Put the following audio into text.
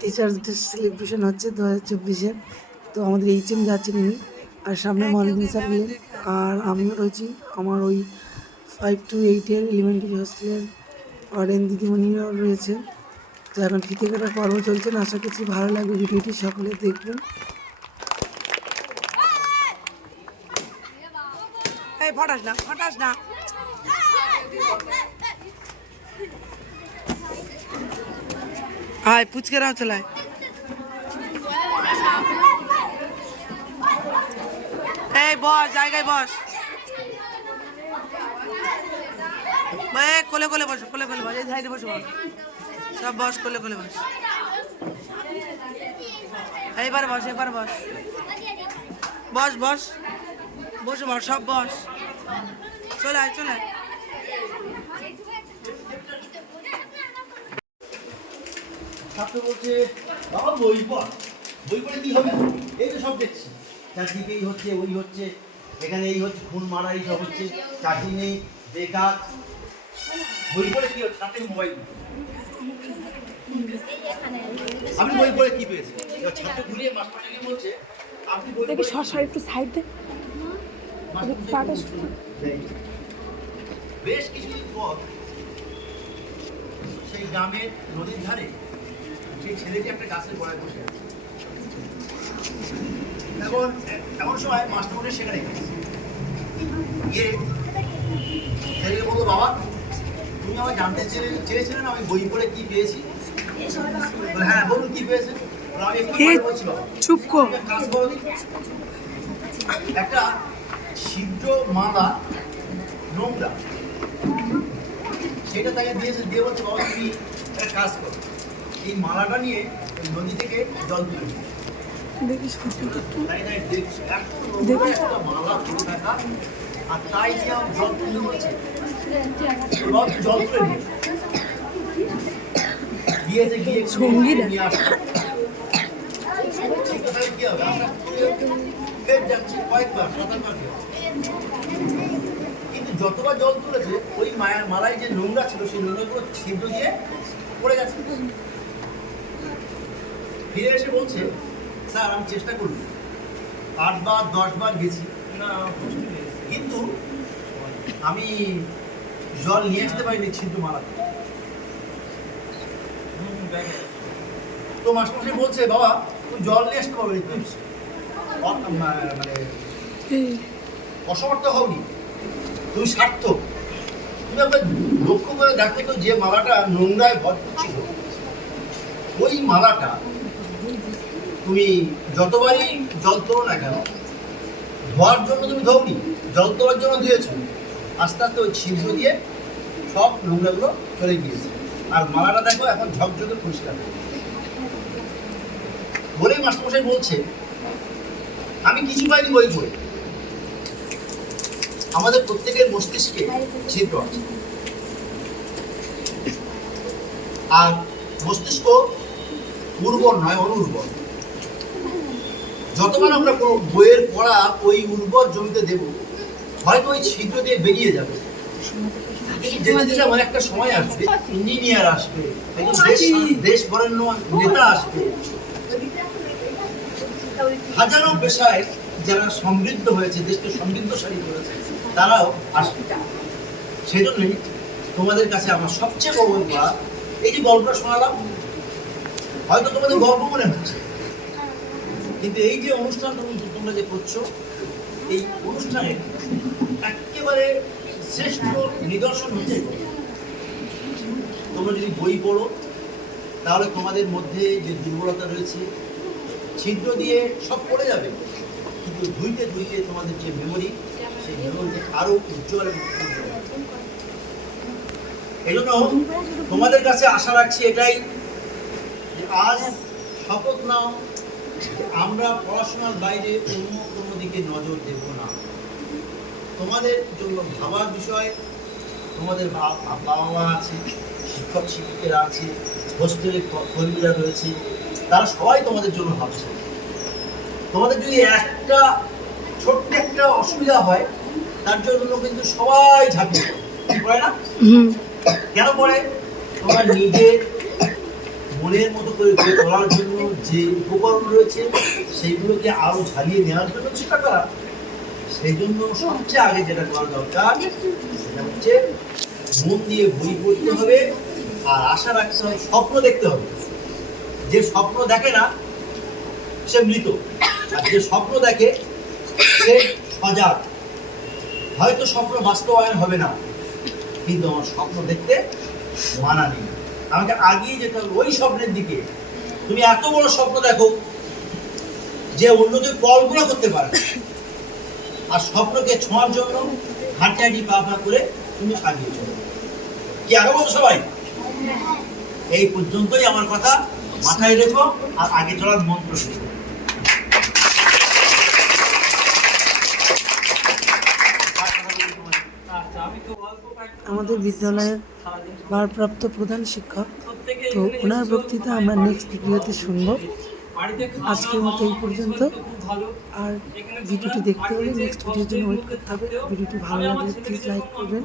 Teachers day celebration হচ্ছে দু হাজার চব্বিশে। তো আমাদের এইচ এম যাচ্ছেন উনি। আর সামনে মহানবী স্যার এলেন। আর আমিও রয়েছি। আমার ওই ফাইভ টু এইটের এলিমেন্টারি হোস্টেলের ওয়ার্ডেন দিদিমণিরাও রয়েছে তো এখন ফিতে কাটার পর্ব চলছে না, আশা করছি ভালো লাগবে ভিডিওটি, সকলে দেখবেন। ফটাস না ফটাস না। হাই পুচকেরাও চলায় এই, বস, জায়গায় বস। কোলে কোলে বস, কোলে কোলে বস, এই সাইডে বসে, বস। সব বস, কোলে কোলে বস। এইবার বস এবার বস। বস বস। বসে, বস, সব বস। চলে আয় চলে আয়। ছাত্র বলছে, বাবা, বই পড়। বই পড়ে কি হবে? এই তো সব দেখছি। চাকরিকে এই হচ্ছে, ওই হচ্ছে, এখানে এই হচ্ছে, খুন, মারা, এই সব হচ্ছে। চাকরি নেই, বেকার। বই পড়ে কি হচ্ছে তাতে মোবাইল আমি বই পড়ে কি ছাত্র ঘুরিয়ে মাস্টারকে বলছে আপনি বই দেখি পড়ে সর একটু সাইড দে। পাটা বেশ কিছুদিন পর সেই গ্রামের নদীর ধারে সেই ছেলেটি একটা গাছের গোড়ায় বসে আছে। এখন এমন সময় মাস্টারমশাই সেখানে গিয়ে ছেলেকে বলল বাবা তুমি আমার জানতে চেয়ে- চেয়েছিলে না আমি বই পড়ে কি পেয়েছি? চুপ কর। একটা কাজ করো দেখি। একটা ছিদ্র মালা নোংরা। সেটা তাকে দিয়েছে দিয়ে বলছে বাবা তুমি একটা কাজ করো। এই মালাটা নিয়ে নদী থেকে জল তুলে নিও। দেখি তাই তাই দেখছি। একটা মালা আর তাই আমার জল তুলে জল তুলে নিও দিয়েছে গিয়ে সঙ্গী না। নিয়ে আসছে ঠিক আছে কি হবে আশা করি ফের যাচ্ছে কয়েকবার সাতারবার ফের। কিন্তু যতবার জল তুলেছে ওই মায়ের মালায় যে নোংরা ছিল সেই নোংরাগুলো ছিদ্র দিয়ে পড়ে গেছে। ফিরে এসে বলছে স্যার আমি চেষ্টা করি আটবার দশবার গেছি। কিন্তু আমি জল নিয়ে আসতে পারিনি ছিদ্র মালা তো মাস্টারমশাই বলছে, বাবা, তুমি জল নিয়ে আসতে পারবে তুমি মানে অসমর্থ হওনি। তুমি সার্থক। তুমি একবার লক্ষ্য করে দেখো তো যে মালাটা নোংরায় ভরপুর ছিল। ওই মালাটা তুমি যতবারই জল তোলো না কেন, ধোয়ার জন্য তুমি ধোনি জল তোলার জন্য ধুয়েছো। আস্তে আস্তে ওই ছিদ্র দিয়ে সব নোংরাগুলো চলে গিয়েছে। আর মালাটা দেখো এখন ঝকঝকে পরিষ্কার। বলেই মাস্টারমশাই বলছে, আমি কিছু পাইনি বই পড়ে আমাদের প্রত্যেকের মস্তিষ্কে ছিদ্র আছে আর মস্তিষ্ক উর্বর নয়, অনুর্বর। যতবার আমরা কোনো বইয়ের পড়া ওই উর্বর জমিতে দেব, হয়তো ওই ছিদ্র দিয়ে বেরিয়ে যাবে। হাজারো পেশায় যারা সমৃদ্ধ হয়েছে, দেশকে সমৃদ্ধশালী করেছে, তারাও আসবে। সেজন্যই তোমাদের কাছে আমার সবচেয়ে বড় উপহার এই যে গল্পটা শোনালাম, হয়তো তোমাদের গল্প মনে হচ্ছে। কিন্তু এই যে অনুষ্ঠান তোমরা যে করছ, এই অনুষ্ঠানে একেবারে শ্রেষ্ঠ নিদর্শন হচ্ছে তোমরা যদি বই পড়ো, তাহলে তোমাদের মধ্যে যে দুর্বলতা রয়েছে, ছিদ্র দিয়ে সব পড়ে যাবে। কিন্তু ধুইতে ধুইতে তোমাদের যে মেমোরি সেই মেমোরিতে আরও উজ্জ্বল এবং এই জন্য তোমাদের কাছে আশা রাখছি এটাই, যে আজ শপথ নাও আমরা পড়াশোনার বাইরে অন্য কোনো দিকে নজর দেব না। তোমাদের জন্য ভাবার বিষয় তোমাদের বাবা মা আছে শিক্ষক শিক্ষিকারা আছে হোস্টেলের কর্মীরা রয়েছে তারা সবাই তোমাদের জন্য ভাবছে। তোমাদের যদি একটা ছোট্ট একটা অসুবিধা হয় তার জন্য কিন্তু সবাই ঝাঁপিয়ে পড়ে। না? কেন পরে তোমার নিজের মনের মতো করে গড়ে তোলার জন্য যে উপকরণ রয়েছে সেইগুলোকে আরও ঝালিয়ে নেওয়ার জন্য চেষ্টা করা। সেই জন্য সবচেয়ে আগে যেটা করা দরকার, সেটা হচ্ছে মন দিয়ে বই পড়তে হবে আর আশা রাখতে হবে, স্বপ্ন দেখতে হবে। যে স্বপ্ন দেখে না, সে মৃত। আর যে স্বপ্ন দেখে, সে সজাগ। হয়তো স্বপ্ন বাস্তবায়ন হবে না, কিন্তু আমার স্বপ্ন দেখতে মানা নেই। আমাকে আগিয়ে যেতে হবে ওই স্বপ্নের দিকে। তুমি এত বড় স্বপ্ন দেখো যে অন্য কেউ কল্পনা করতে পারে। আর স্বপ্নকে ছোঁয়ার জন্য হাঁটি হাঁটি পা পা করে তুমি আগিয়ে চলো। কি আগে বলতো সবাই? এই পর্যন্তই আমার কথা। মাথায় রেখো আর আগে চলার মন্ত্র শেখো আমাদের বিদ্যালয়ের ভারপ্রাপ্ত প্রধান শিক্ষক, তো ওনার বক্তৃতা আমরা নেক্সট ভিডিওতে শুনব। আজকের মতো এই পর্যন্ত। আর ভিডিওটি দেখতে হলে নেক্সট ভিডিওর জন্য ওয়েট করতে হবে। ভিডিওটি ভালো লাগলে প্লিজ লাইক করবেন।